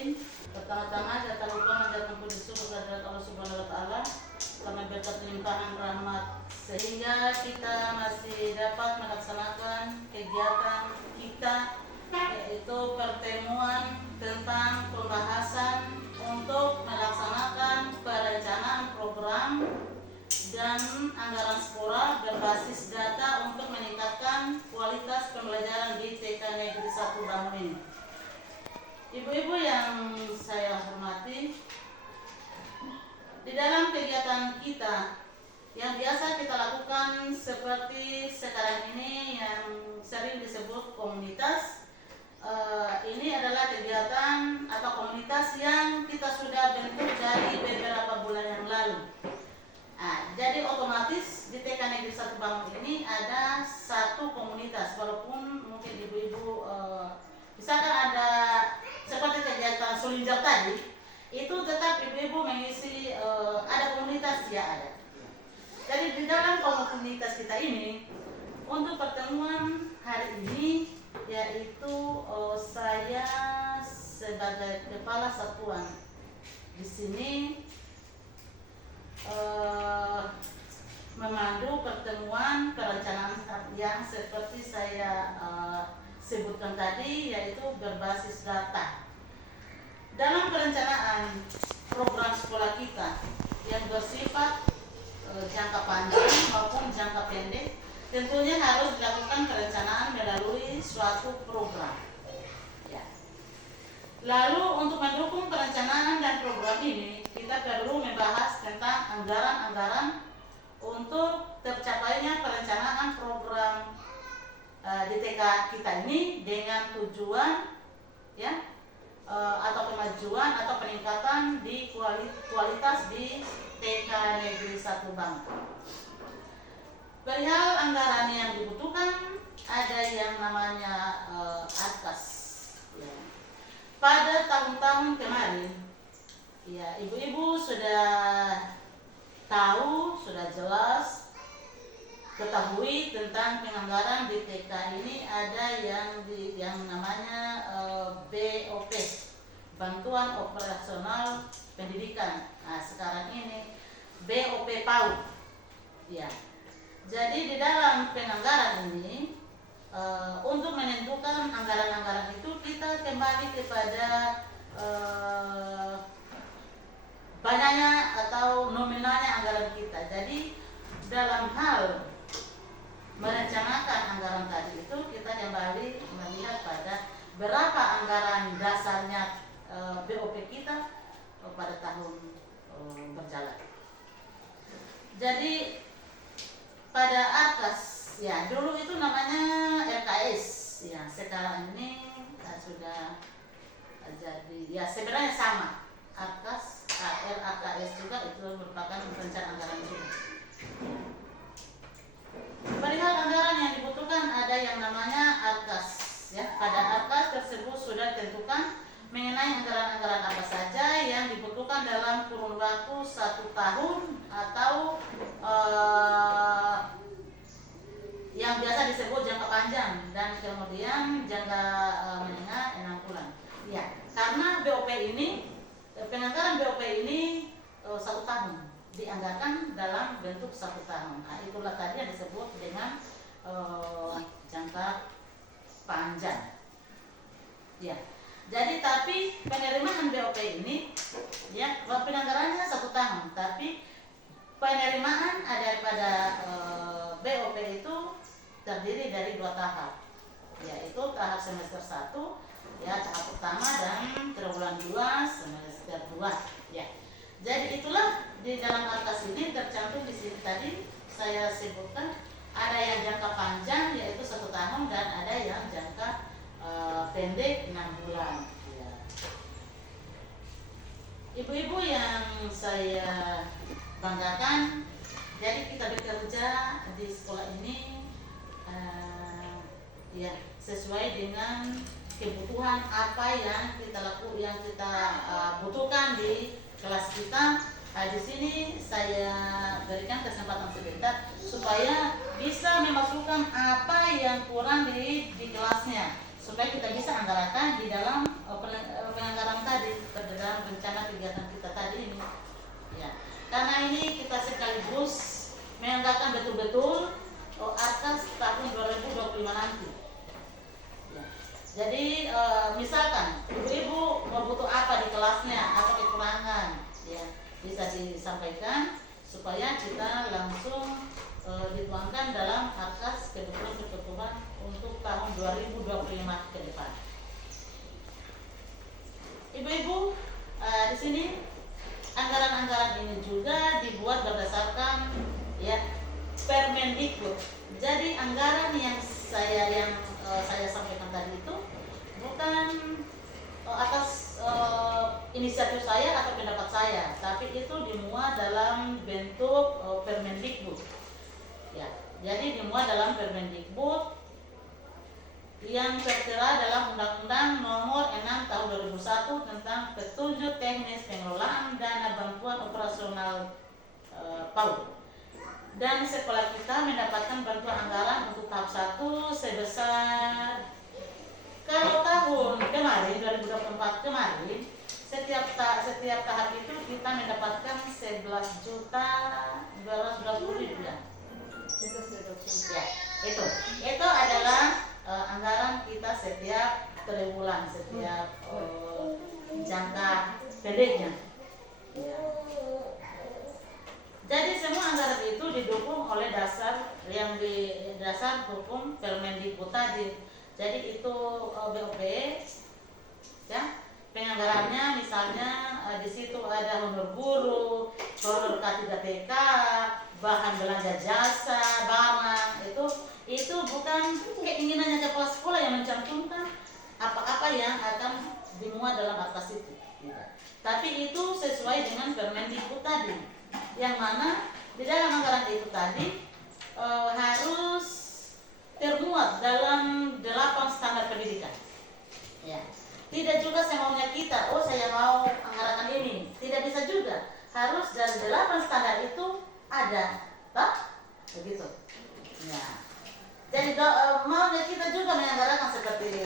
Bismillahirrahmanirrahim. Pertama-tama saya tak lupa menjadikan puji syukur kehadirat Allah Subhanahu wa taala karena berkat limpahan rahmat sehingga kita masih dapat melaksanakan kegiatan kita, yaitu pertemuan tentang pembahasan untuk melaksanakan perencanaan program dan anggaran sekolah berbasis data untuk meningkatkan kualitas pembelajaran di TK Negeri 1 Bangun ini. Ibu-ibu yang saya hormati, di dalam kegiatan kita yang biasa kita lakukan seperti sekarang ini yang sering disebut komunitas, ini adalah kegiatan atau komunitas yang kita sudah bentuk dari beberapa bulan yang lalu. Jadi otomatis di TK Negeri 1 Bangun ini ada satu komunitas, walaupun mungkin ibu-ibu misalkan ada seperti kegiatan Sulinjak tadi, itu tetap ibu-ibu mengisi ada komunitas, ya ada. Jadi di dalam komunitas kita ini untuk pertemuan hari ini, yaitu saya sebagai kepala satuan di sini memandu pertemuan perencanaan yang seperti saya sebutkan tadi, yaitu berbasis data. Dalam perencanaan program sekolah kita yang bersifat jangka panjang maupun jangka pendek, tentunya harus dilakukan perencanaan melalui suatu program. Ya. Lalu untuk mendukung perencanaan dan program ini, kita perlu membahas tentang anggaran-anggaran untuk tercapainya perencanaan program di TK kita ini dengan tujuan atau kemajuan atau peningkatan di kualitas di TK Negeri 1 Bangun. Perihal anggaran yang dibutuhkan, ada yang namanya ATKAS. Ya. Pada tahun-tahun kemarin, ya ibu-ibu sudah tahu, sudah jelas ketahui tentang penganggaran di TK ini ada yang namanya BOP, Bantuan Operasional Pendidikan. Sekarang ini BOP PAUD. Ya. Jadi di dalam penganggaran ini untuk menentukan anggaran-anggaran itu kita kembali kepada banyaknya atau nominalnya anggaran kita. Jadi dalam hal merencanakan anggaran tadi itu kita kembali melihat pada berapa anggaran dasarnya BOP kita pada tahun berjalan. Jadi pada atas, ya dulu itu namanya RKS, ya sekarang ini sudah jadi, ya sebenarnya sama, ATKAS, AKS juga itu merupakan perencanaan anggaran juga. Perihal anggaran yang dibutuhkan ada yang namanya ATKAS. Ya, pada ATKAS tersebut sudah ditentukan mengenai anggaran-anggaran apa saja yang dibutuhkan dalam kurun waktu 1 tahun atau yang biasa disebut jangka panjang dan kemudian jangka menengah 6 bulan. Ya, karena BOP ini, penganggaran BOP ini 1 tahun. Dianggarkan dalam bentuk 1 tahun. Itulah tadi yang disebut dengan jangka panjang. Ya, jadi tapi penerimaan BOP ini, ya penganggarannya 1 tahun, tapi penerimaan daripada BOP itu terdiri dari 2 tahap, yaitu tahap semester 1, ya tahap pertama, dan triwulan 2 semester 2. Ya. Jadi itulah di dalam ATKAS ini tercantum di sini tadi saya sebutkan ada yang jangka panjang yaitu 1 tahun dan ada yang jangka pendek 6 bulan. Ya. Ibu-ibu yang saya banggakan, jadi kita bekerja di sekolah ini ya sesuai dengan kebutuhan apa yang kita butuhkan di kelas kita. Di sini saya berikan kesempatan sebentar supaya bisa memasukkan apa yang kurang di kelasnya, supaya kita bisa anggarkan di dalam penganggaran tadi. sekaligus menganggarkan betul-betul AKAS tahun 2025 nanti. Ya. Jadi misalkan ibu-ibu mau butuh apa di kelasnya, apa kekurangan, ya bisa disampaikan supaya kita langsung dituangkan dalam AKAS kebutuhan untuk tahun 2025 ke depan. Ibu-ibu, di sini anggaran-anggaran ini juga dibuat berdasarkan ya Permendikbud. Jadi anggaran yang saya sampaikan tadi itu bukan atas inisiatif saya atau pendapat saya, tapi itu dimuat dalam bentuk Permendikbud. Ya, jadi dimuat dalam Permendikbud yang tertera dalam Undang-Undang Nomor 6 Tahun 2001 tentang petunjuk teknis pengelolaan dana bantuan operasional PAUD. Dan sekolah kita mendapatkan bantuan anggaran untuk tahap 1 sebesar, kalau tahun kemarin 2024 kemarin setiap tahap itu kita mendapatkan 11.212.000 ya. Ya, itu adalah anggaran kita setiap triwulan, setiap jangka pendeknya. Ya. Jadi semua anggaran itu didukung oleh dasar hukum Permendikbud tadi. Jadi itu BOP, ya penganggarannya misalnya di situ ada honor guru, honor K3TK, bahan belanja jasa, barang itu bukan keinginannya kepala sekolah yang mencantumkan apa-apa yang akan dimuat dalam atas itu. Tapi itu sesuai dengan Permendikbud tadi, yang mana di dalam anggaran itu tadi harus termuat dalam 8 standar pendidikan. Ya. Tidak juga semaunya kita, saya mau anggaran ini. Tidak bisa juga. Harus dari 8 standar itu ada, tak? Begitu. Ya. Jadi maunya kita juga menganggarkan seperti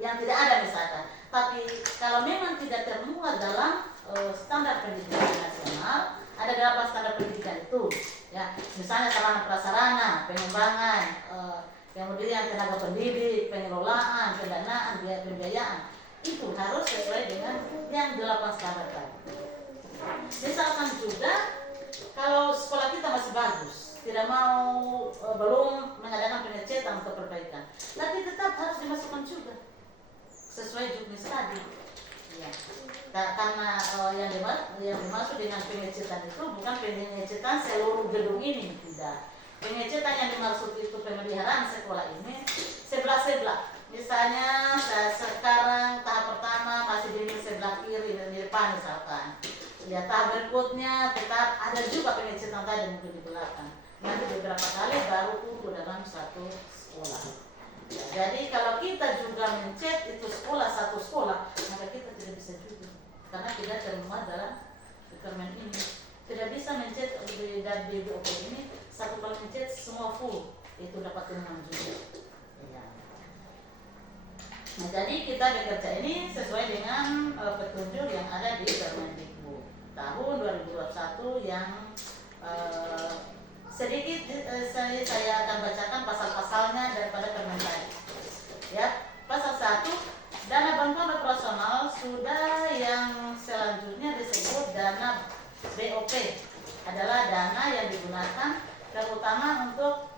yang tidak ada misalkan. Tapi kalau memang tidak termuat dalam standar pendidikan nasional, ada 8 standar pendidikan itu, ya misalnya sarana prasarana, pengembangan, kemudian tenaga pendidik, pengelolaan, pendanaan, biaya pembiayaan, itu harus sesuai dengan yang 8 standar tadi. Misalkan juga kalau sekolah kita masih bagus, tidak mau belum mengadakan pengecetan atau perbaikan, tapi tetap harus dimasukkan juga sesuai juknis tadi. Ya. Karena yang dimaksud dengan pengecetan itu bukan pengecetan seluruh gedung ini, tidak. Pengecetan yang dimaksud itu pemeliharaan sekolah ini sebelah-sebelah. Misalnya sekarang tahap pertama masih di sebelah kiri dan di depan misalkan. Ya, tahap berikutnya tetap ada juga pengecetan tadi mungkin di belakang. Nanti beberapa kali baru utuh dalam satu sekolah. Ya, jadi kalau kita juga mencet itu satu sekolah, maka kita tidak bisa juga, karena tidak termuat dalam Permen ini. Tidak bisa mencet dari BOP ini satu kali mencet semua full, itu dapat temuan juga. Ya. Nah, jadi kita bekerja ini sesuai dengan petunjuk yang ada di Permendikbud tahun 2021 yang sedikit saya akan bacakan pasal-pasalnya daripada Permen tadi. Ya, pasal 1, dana bantuan operasional sudah, yang selanjutnya disebut dana BOP adalah dana yang digunakan terutama untuk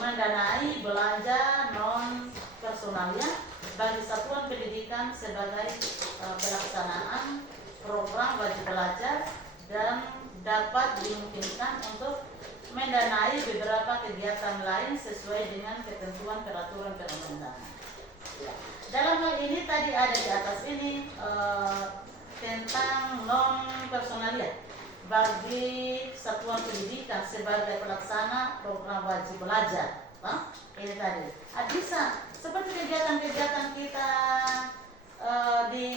mendanai belanja non personalnya bagi satuan pendidikan sebagai pelaksanaan program wajib belajar dan dapat dimungkinkan untuk mendanai beberapa kegiatan lain sesuai dengan ketentuan peraturan perundang-undangan. Ya. Dalam hal ini tadi ada di atas ini tentang non personalia bagi satuan pendidikan sebagai pelaksana program wajib belajar. Ini tadi. Bisa seperti kegiatan-kegiatan kita di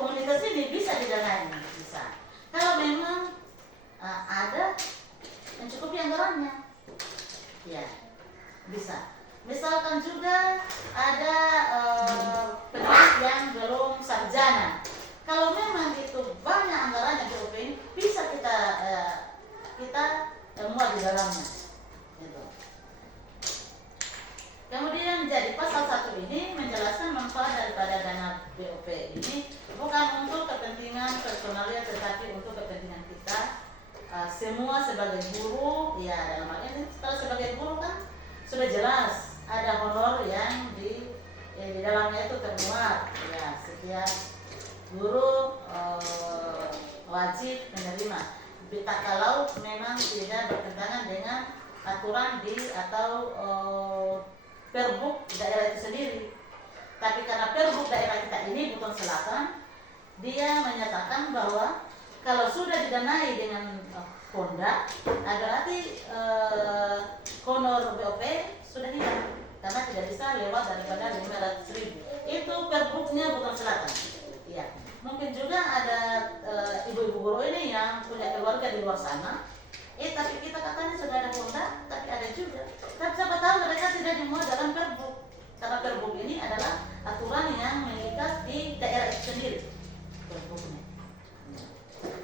komunitas ini bisa didanai, bisa. Kalau memang ada mencukupi anggarannya, ya bisa. Misalkan juga ada pendidik yang belum sarjana, kalau memang itu banyak anggarannya BOP ini jelas ada honor yang di dalamnya itu termuat ya, setiap guru wajib menerima. Tak kalau memang tidak bertentangan dengan aturan atau perbuk daerah itu sendiri. Tapi karena perbuk daerah kita ini Buton Selatan, dia menyatakan bahwa kalau sudah didanai dengan Honda, berarti honor BOP sudah hilang karena tidak bisa lewat daripada 500.000. Itu perbuknya Buton Selatan. Ya, mungkin juga ada ibu-ibu guru ini yang punya keluarga di luar sana. Tapi kita katanya sudah ada Honda, tapi ada juga. Tapi siapa tahu mereka tidak dimuat dalam perbuk. Karena perbuk ini adalah aturan yang mengikat di daerah itu sendiri. Perbuknya.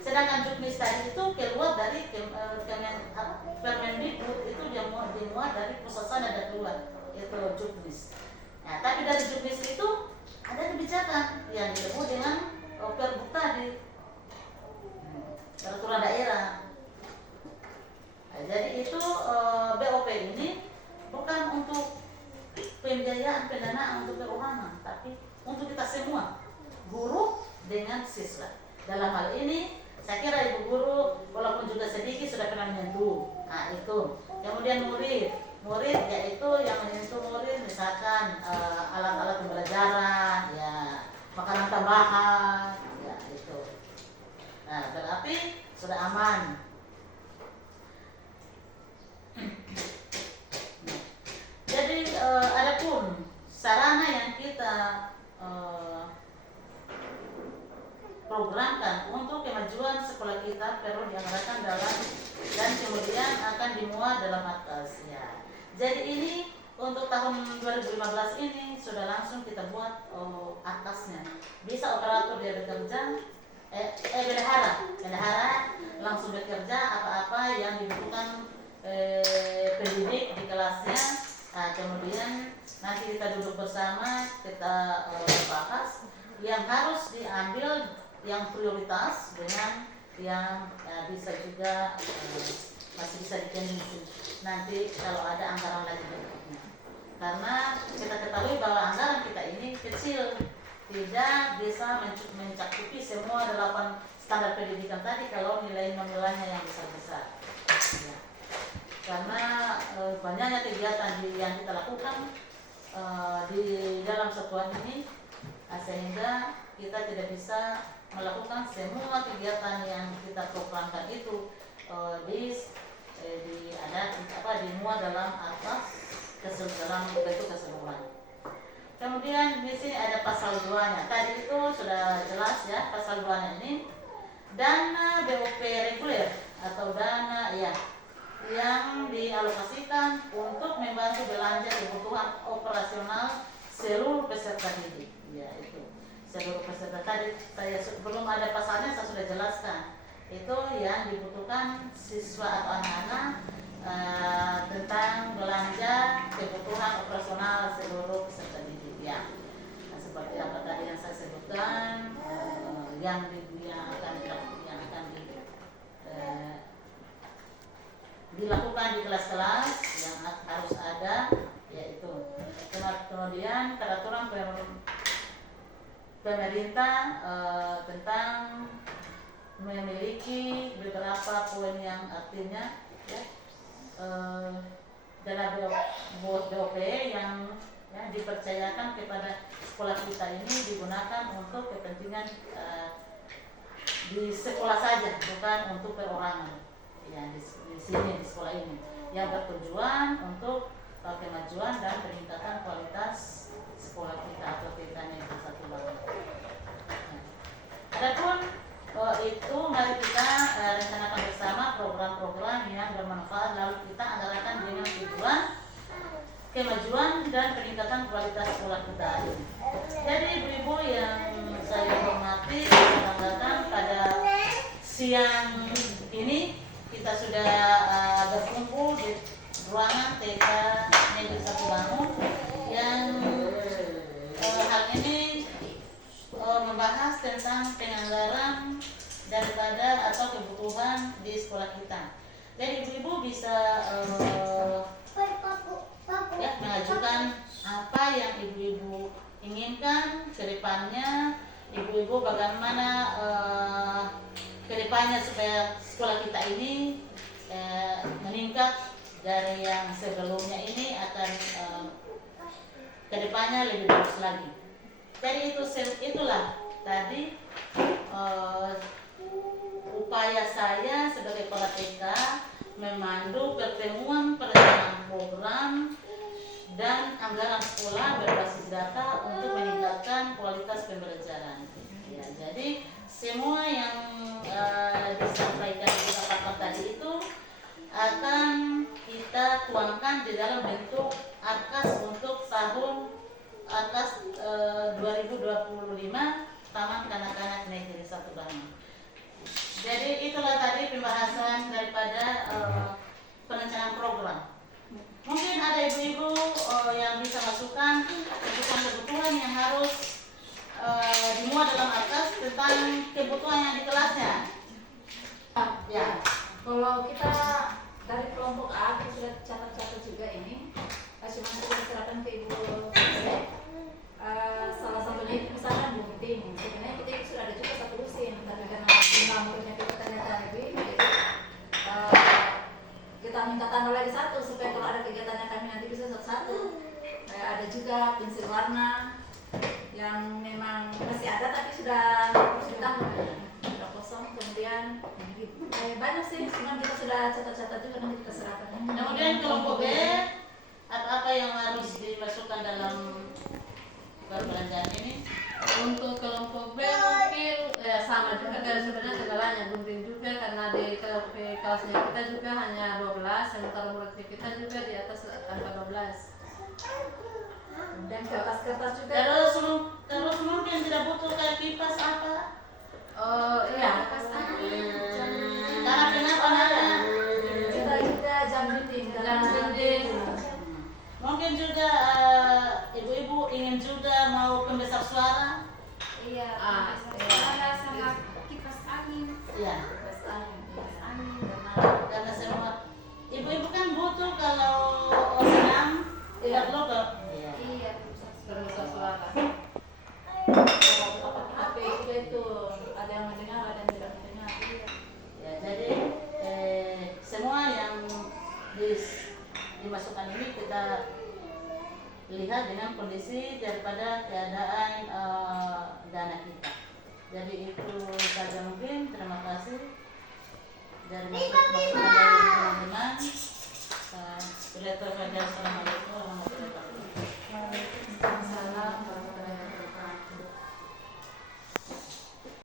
Sedangkan Juknis tadi itu keluar dari Permendikbud, itu dimuat dari Pusat dan keluar, itu Juknis. Nah, tapi dari Juknis itu ada kebijakan yang disebut dengan perbuk tadi, peraturan daerah. Nah, jadi itu BOP ini bukan untuk pembiayaan pendanaan untuk perorangan, tapi untuk kita semua, guru dengan siswa. Dalam hal ini saya kira ibu guru walaupun juga sedikit sudah pernah menyentuh. Nah itu. Kemudian murid yaitu yang menyentuh murid misalkan alat-alat pembelajaran, ya, makanan tambahan, ya itu. Nah berarti sudah aman. Jadi adapun sarana yang kita programkan untuk kemajuan sekolah kita perlu dianggarkan dalam dan kemudian akan dimuat dalam atas ya. Jadi ini untuk tahun 2015 ini sudah langsung kita buat atasnya. Bisa operator dia bekerja, bendahara langsung bekerja apa-apa yang dibutuhkan pendidik di kelasnya. Nah, kemudian nanti kita duduk bersama, kita bahas yang harus diambil yang prioritas dengan yang bisa juga masih bisa dipending nanti kalau ada anggaran lagi berikutnya. Karena kita ketahui bahwa anggaran kita ini kecil, tidak bisa mencakupi semua 8 standar pendidikan tadi kalau nilainya yang besar-besar. Ya. Karena banyaknya kegiatan yang kita lakukan di dalam satuan ini, sehingga kita tidak bisa melakukan semua kegiatan yang kita programkan itu dimuat dalam atas dalam bentuk keseluruhan. Kemudian di sini ada pasal 2-nya. Tadi itu sudah jelas ya, pasal 2-nya ini dana BOP reguler atau dana yang dialokasikan untuk membantu belanja kebutuhan operasional seluruh peserta didik. Ya itu. Seluruh peserta tadi belum ada pasalnya saya sudah jelaskan. Itu yang dibutuhkan siswa atau anak-anak tentang belanja kebutuhan operasional seluruh peserta didik ya. Nah, seperti apa tadi yang saya sebutkan, yang akan dilakukan di kelas-kelas yang harus ada, yaitu kemudian peraturan pemerintah tentang memiliki beberapa poin yang artinya ya, dana BOP yang dipercayakan kepada sekolah kita ini digunakan untuk kepentingan di sekolah saja, bukan untuk perorangan. Ya, di sini di sekolah ini yang bertujuan untuk kemajuan dan peningkatan kualitas sekolah kita atau kita Negeri 1 Batu. Adapun itu mari kita rencanakan bersama program-program yang bermanfaat lalu kita anggarkan dengan tujuan kemajuan dan peningkatan kualitas sekolah kita. Jadi ibu-ibu yang saya hormati, rekan-rekan, pada siang ini kita sudah berkumpul di ruangan TK Negeri 1 Bangun yang hal ini membahas tentang penganggaran daripada atau kebutuhan di sekolah kita. Jadi ibu-ibu bisa ya yang ibu-ibu inginkan ke depannya, ibu-ibu bagaimana ke depannya supaya sekolah kita ini meningkat dari yang sebelumnya ini akan ke depannya lebih bagus lagi. Jadi itulah tadi upaya saya sebagai kepala TK memandu pertemuan perencanaan program dan anggaran sekolah berbasis data untuk meningkatkan kualitas pembelajaran. Ya, jadi semua yang disampaikan di rapat tadi itu akan kita tuangkan di dalam bentuk ARKAS untuk tahun ARKAS 2025 Taman Kanak-kanak Negeri 1 Banyuwangi. Jadi itulah tadi pembahasan daripada perencanaan program. Mungkin ada ibu-ibu yang bisa masukkan kebutuhan-kebutuhan yang harus dimuat dalam ARKAS tentang kebutuhan yang di kelasnya. Ya. Kalau kita dari kelompok A, kita sudah catat-catat juga ini. Cuma kita serahkan ke Ibu. Salah satunya itu misalkan bunting. Sebenarnya kita sudah ada juga satu lusin, tapi karena jumlah muridnya kita ternyata lebih, kita minta tambah lagi satu supaya kalau ada kegiatannya kami nanti bisa satu-satu. Ada juga pensil warna yang memang masih ada tapi sudah harus ditambah. Sudah kosong, kemudian banyak sih, sebenarnya kita sudah catat-catat juga, nanti kita serahkan. Kemudian kelompok B, apa yang harus dimasukkan dalam perbelanjaan ini? Untuk kelompok B mungkin sama juga kayak sebenarnya segalanya gunting juga, karena di kelasnya kita juga hanya 12, sementara murid kita juga di atas angka 12. Dan kertas-kertas juga. Terus mungkin tidak butuh kayak kipas apa? Oh iya. Karena kenapa ada? Kita juga jam dinding. Mungkin juga ibu-ibu ingin juga mau pembesar suara. Iya, sama kipas angin. Iya. Kipas angin. Karena semua ibu-ibu kan butuh kalau senam perlu ke. Iya, Berbesar suara. HP juga itu ada yang mendengar, ada yang tidak mendengar. Ya, jadi semua yang dimasukkan ini kita lihat dengan kondisi daripada keadaan dana kita. Jadi itu saja mungkin. Terima kasih dari masukan dari teman-teman. Direktur Federasi